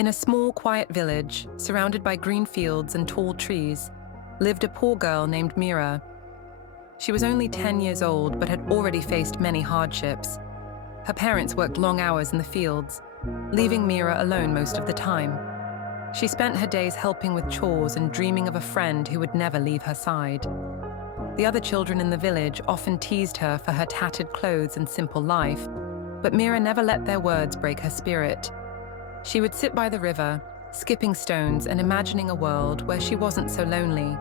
In a small, quiet village, surrounded by green fields and tall trees, lived a poor girl named Mira. She was only 10 years old but had already faced many hardships. Her parents worked long hours in the fields, leaving Mira alone most of the time. She spent her days helping with chores and dreaming of a friend who would never leave her side. The other children in the village often teased her for her tattered clothes and simple life, but Mira never let their words break her spirit. She would sit by the river, skipping stones and imagining a world where she wasn't so lonely.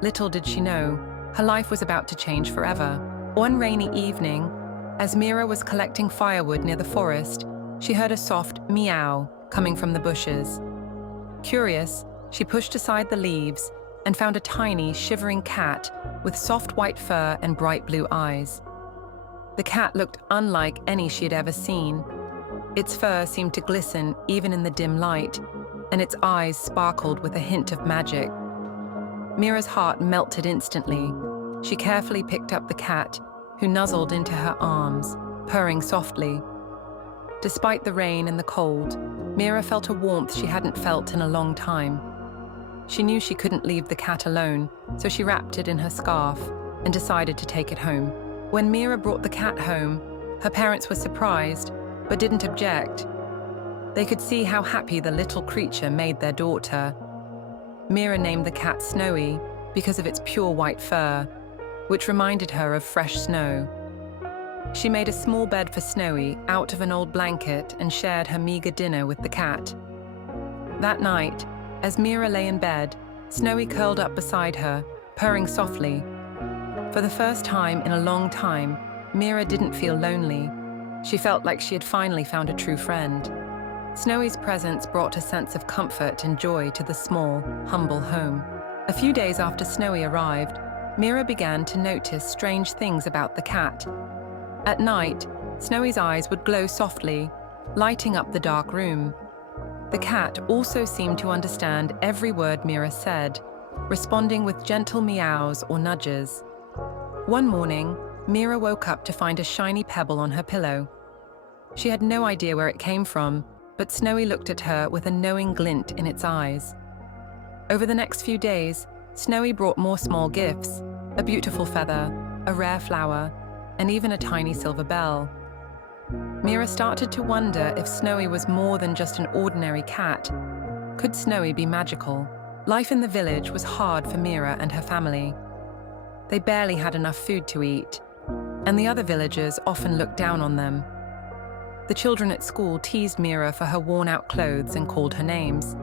Little did she know, her life was about to change forever. One rainy evening, as Mira was collecting firewood near the forest, she heard a soft meow coming from the bushes. Curious, she pushed aside the leaves and found a tiny, shivering cat with soft white fur and bright blue eyes. The cat looked unlike any she had ever seen. Its fur seemed to glisten even in the dim light, and its eyes sparkled with a hint of magic. Mira's heart melted instantly. She carefully picked up the cat, who nuzzled into her arms, purring softly. Despite the rain and the cold, Mira felt a warmth she hadn't felt in a long time. She knew she couldn't leave the cat alone, so she wrapped it in her scarf and decided to take it home. When Mira brought the cat home, her parents were surprised, but didn't object. They could see how happy the little creature made their daughter. Mira named the cat Snowy because of its pure white fur, which reminded her of fresh snow. She made a small bed for Snowy out of an old blanket and shared her meager dinner with the cat. That night, as Mira lay in bed, Snowy curled up beside her, purring softly. For the first time in a long time, Mira didn't feel lonely. She felt like she had finally found a true friend. Snowy's presence brought a sense of comfort and joy to the small, humble home. A few days after Snowy arrived, Mira began to notice strange things about the cat. At night, Snowy's eyes would glow softly, lighting up the dark room. The cat also seemed to understand every word Mira said, responding with gentle meows or nudges. One morning, Mira woke up to find a shiny pebble on her pillow. She had no idea where it came from, but Snowy looked at her with a knowing glint in its eyes. Over the next few days, Snowy brought more small gifts, a beautiful feather, a rare flower, and even a tiny silver bell. Mira started to wonder if Snowy was more than just an ordinary cat. Could Snowy be magical? Life in the village was hard for Mira and her family. They barely had enough food to eat, and the other villagers often looked down on them. The children at school teased Mira for her worn-out clothes and called her names.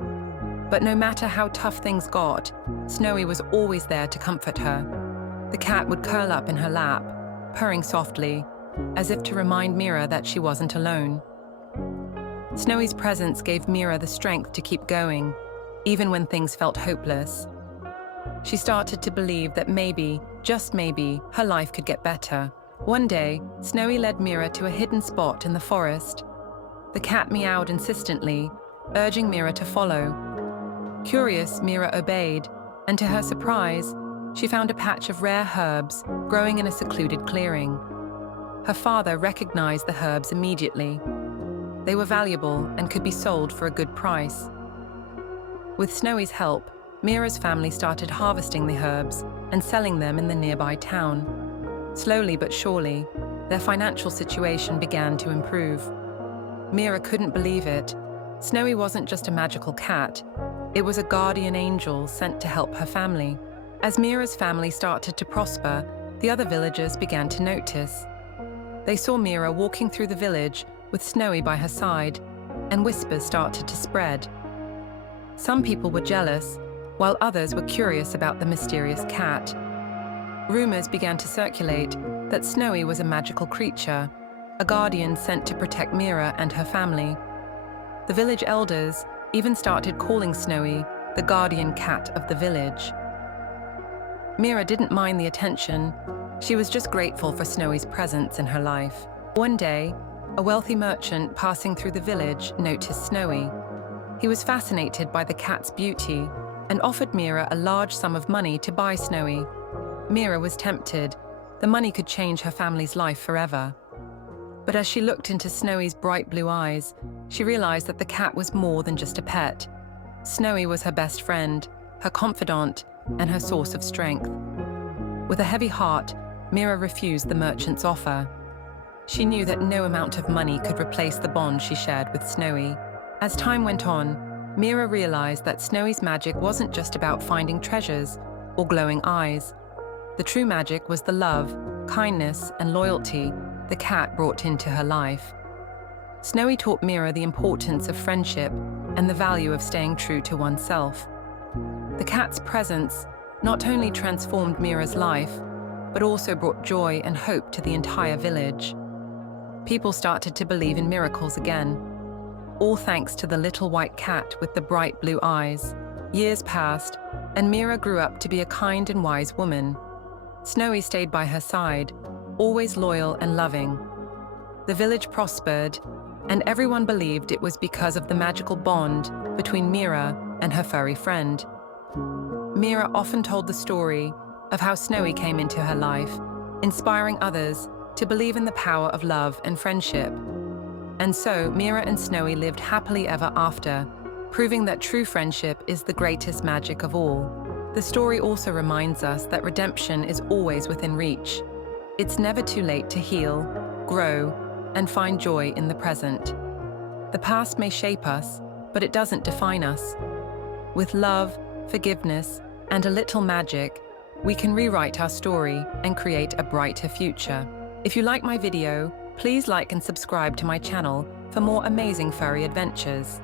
But no matter how tough things got, Snowy was always there to comfort her. The cat would curl up in her lap, purring softly, as if to remind Mira that she wasn't alone. Snowy's presence gave Mira the strength to keep going, even when things felt hopeless. She started to believe that maybe, just maybe, her life could get better. One day, Snowy led Mira to a hidden spot in the forest. The cat meowed insistently, urging Mira to follow. Curious, Mira obeyed, and to her surprise, she found a patch of rare herbs growing in a secluded clearing. Her father recognized the herbs immediately. They were valuable and could be sold for a good price. With Snowy's help, Mira's family started harvesting the herbs and selling them in the nearby town. Slowly but surely, their financial situation began to improve. Mira couldn't believe it. Snowy wasn't just a magical cat. It was a guardian angel sent to help her family. As Mira's family started to prosper, the other villagers began to notice. They saw Mira walking through the village with Snowy by her side, and whispers started to spread. Some people were jealous, while others were curious about the mysterious cat. Rumors began to circulate that Snowy was a magical creature, a guardian sent to protect Mira and her family. The village elders even started calling Snowy the guardian cat of the village. Mira didn't mind the attention. She was just grateful for Snowy's presence in her life. One day, a wealthy merchant passing through the village noticed Snowy. He was fascinated by the cat's beauty and offered Mira a large sum of money to buy Snowy. Mira was tempted. The money could change her family's life forever. But as she looked into Snowy's bright blue eyes, she realized that the cat was more than just a pet. Snowy was her best friend, her confidant, and her source of strength. With a heavy heart, Mira refused the merchant's offer. She knew that no amount of money could replace the bond she shared with Snowy. As time went on, Mira realized that Snowy's magic wasn't just about finding treasures or glowing eyes. The true magic was the love, kindness, and loyalty the cat brought into her life. Snowy taught Mira the importance of friendship and the value of staying true to oneself. The cat's presence not only transformed Mira's life, but also brought joy and hope to the entire village. People started to believe in miracles again, all thanks to the little white cat with the bright blue eyes. Years passed, and Mira grew up to be a kind and wise woman. Snowy stayed by her side, always loyal and loving. The village prospered, and everyone believed it was because of the magical bond between Mira and her furry friend. Mira often told the story of how Snowy came into her life, inspiring others to believe in the power of love and friendship. And so, Mira and Snowy lived happily ever after, proving that true friendship is the greatest magic of all. The story also reminds us that redemption is always within reach. It's never too late to heal, grow, and find joy in the present. The past may shape us, but it doesn't define us. With love, forgiveness, and a little magic, we can rewrite our story and create a brighter future. If you like my video, please like and subscribe to my channel for more amazing furry adventures.